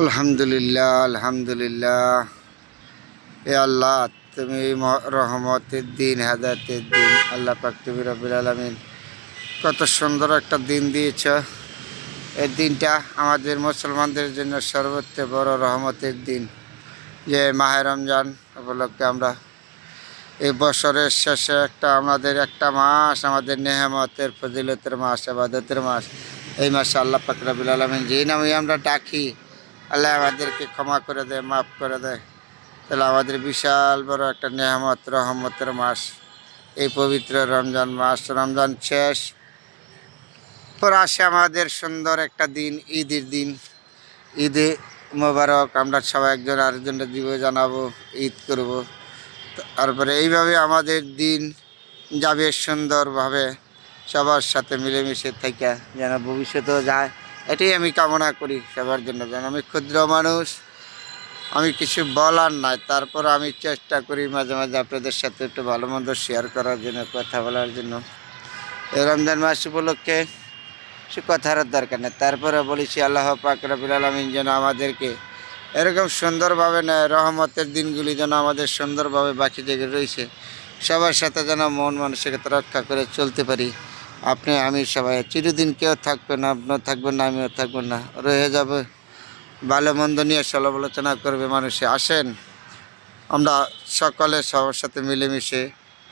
আলহামদুলিল্লাহ, আলহামদুলিল্লাহ। এ আল্লাহ, তুমি রহমতের দিন, হেদায়েতের দিন। আল্লাহ পাক তুমি রব্বুল আলামিন কত সুন্দর একটা দিন দিয়েছ। এই দিনটা আমাদের মুসলমানদের জন্য সর্বোচ্চ বড় রহমতের দিন, যে মাহে রমজান উপলক্ষে আমরা এই বছরের শেষে আমাদের একটা মাস, আমাদের নেহামতের ফজিলতের মাস, ইবাদতের মাস। এই মাসে আল্লাহ পাক রব্বুল আলামিন যেই নামে আমরা ডাকি, আল্লাহ আমাদেরকে ক্ষমা করে দেয়, মাফ করে দেয়। তাহলে আমাদের বিশাল বড় একটা নেহামত রহমতের মাস এই পবিত্র রমজান মাস। রমজান শেষ পর আসে আমাদের সুন্দর একটা দিন, ঈদের দিন। ঈদে মোবারক। আমরা সবাই একজন আরেকজনের দিব জানাবো, ঈদ করব। তারপরে এইভাবে আমাদের দিন যাবে সুন্দরভাবে, সবার সাথে মিলেমিশে থেকে যেন ভবিষ্যতেও যায়, এটাই আমি কামনা করি সবার জন্য। যেন আমি ক্ষুদ্র মানুষ, আমি কিছু বলার নাই, তারপর আমি চেষ্টা করি মাঝে মাঝে আপনাদের সাথে একটু ভালো মন্দ শেয়ার করার জন্য, কথা বলার জন্য। এই রমজান মাস উপলক্ষে সে কথার দরকার নেই, তারপরে বলেছি আল্লাহ পাক রব্বুল আলামিন যেন আমাদেরকে এরকম সুন্দরভাবে নেয়। রহমতের দিনগুলি যেন আমাদের সুন্দরভাবে বাকি জেগে রয়েছে, সবার সাথে যেন মন মানসিকতা রক্ষা করে চলতে পারি। আপনি আমি সবাই চিরদিন কেউ থাকবে না, আপনিও থাকবেন না, আমিও থাকবেন না, রয়ে যাবে। ভালো মন্দ নিয়ে সমালোচনা করবে মানুষে। আসেন আমরা সকলে সবার সাথে মিলেমিশে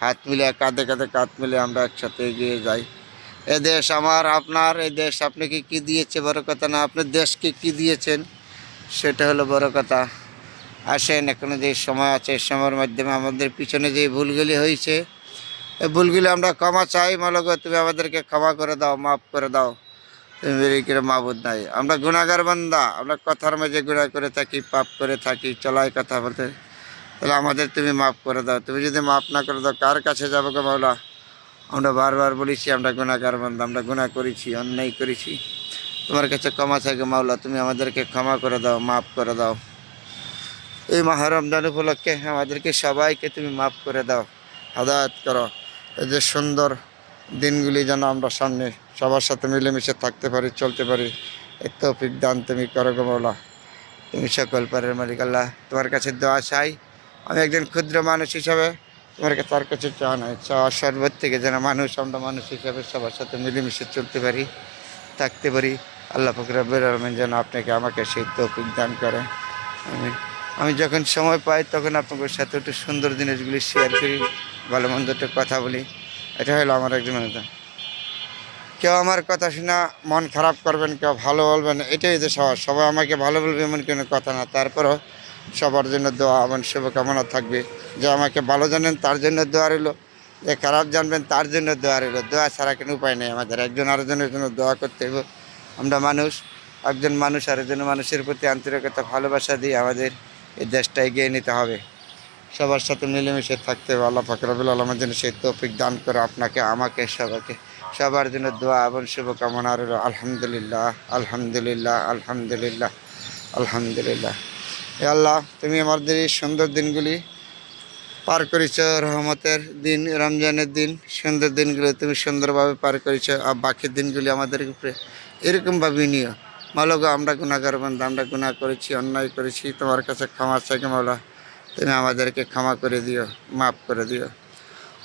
হাত মিলে, কাঁধে কাঁধে কাঁধ মিলে আমরা একসাথে এগিয়ে যাই। এ দেশ আমার, আপনার। এই দেশ আপনাকে কি দিয়েছে বড় কথা না, আপনার দেশকে কি দিয়েছেন সেটা হলো বড় কথা। আসেন, এখনো যে সময় আছে, এই সময়ের মাধ্যমে আমাদের পিছনে যে ভুলগুলি হয়েছে, এই ভুলগুলি আমরা ক্ষমা চাই। মালগ তুমি আমাদেরকে ক্ষমা করে দাও, মাফ করে দাও। তুমি বেরিয়ে মাবুদ নাই, আমরা গুনাহগার বান্দা। আমরা কথার মাঝে গুনাহ করে থাকি, পাপ করে থাকি, চলায় কথা বলতে। তাহলে আমাদের তুমি মাফ করে দাও। তুমি যদি মাফ না করে দাও, কার কাছে যাবো গো মাওলা? আমরা বারবার বলেছি আমরা গুনাহগার বান্দা, আমরা গুনাহ করেছি, অন্যায় করেছি। তোমার কাছে ক্ষমা চাই মাওলা, তুমি আমাদেরকে ক্ষমা করে দাও, মাফ করে দাও। এই মাহে রমজান উপলক্ষে আমাদেরকে সবাইকে তুমি মাফ করে দাও, হেদায়েত করো। এই যে সুন্দর দিনগুলি যেন আমরা সামনে সবার সাথে মিলেমিশে থাকতে পারি, চলতে পারি, এই তৌফিক দান তুমি করো গো মাওলা। তুমি সকল পারের মালিক আল্লাহ, তোমার কাছে দোয়া চাই। আমি একজন ক্ষুদ্র মানুষ হিসাবে তোমার কাছে, তার কাছে চাওয়া নয়, চাওয়া সর্বত থেকে যেন আমরা মানুষ হিসাবে সবার সাথে মিলেমিশে চলতে পারি, থাকতে পারি। আল্লাহ পাক রব্বুল আলামিন যেন আপনাকে আমাকে সেই তৌফিক দান করে। আমি আমি যখন সময় পাই তখন আপনাদের সাথে একটু সুন্দর জিনিসগুলি শেয়ার করি, ভালো মন্দ একটু কথা বলি। এটা হলো আমার একজন কথা। কেউ আমার কথা শুনে মন খারাপ করবেন, কেউ ভালো বলবেন, এটাই যে সবার সবাই আমাকে ভালো বলবে এমন কোনো কথা না। তারপরও সবার জন্য দোয়া এবং শুভকামনা থাকবে। যে আমাকে ভালো জানেন তার জন্য দোয়া রইল, যে খারাপ জানবেন তার জন্য দোয়া রইল। দোয়া ছাড়া কোনো উপায় নেই আমাদের, একজন আরেকজনের জন্য দোয়া করতে হবে। আমরা মানুষ, একজন মানুষ আরেকজন মানুষের প্রতি আন্তরিকতা ভালোবাসা দিয়ে আমাদের এই দেশটা এগিয়ে নিতে হবে। সবার সাথে মিলেমিশে থাকতে হবে। আল্লাহ পাক রব্বুল আলামিন যেন সেই তৌফিক দান করে আপনাকে, আমাকে, সবাইকে। সবার জন্য দোয়া এবং শুভকামনা রইল। আলহামদুলিল্লাহ, আলহামদুলিল্লাহ, আলহামদুলিল্লাহ, আলহামদুলিল্লাহ। হে আল্লাহ, তুমি আমাদের এই সুন্দর দিনগুলি পার করেছ, রহমতের দিন, রমজানের দিন, সুন্দর দিনগুলো তুমি সুন্দরভাবে পার করেছ। আর বাকি দিনগুলি আমাদের উপরে এরকমভাবে নিও। মাওলা, আমরা গুনাহগার বান্দা, আমরা গুনাহ করেছি, অন্যায় করেছি, তোমার কাছে ক্ষমা চাই মাওলা। তুমি আমাদেরকে ক্ষমা করে দিও, মাফ করে দিও।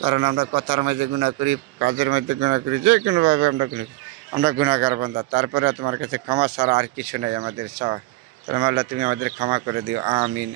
কারণ আমরা কথার মাঝে গুনাহ করি, কাজের মধ্যে গুনাহ করি, যে কোনোভাবে আমরা গুনাহ করি। আমরা গুনাহগার বান্দা, তারপরে তোমার কাছে ক্ষমা ছাড়া আর কিছু নেই আমাদের চাওয়া। তাহলে মাওলা, তুমি আমাদের ক্ষমা করে দিও। আমিন।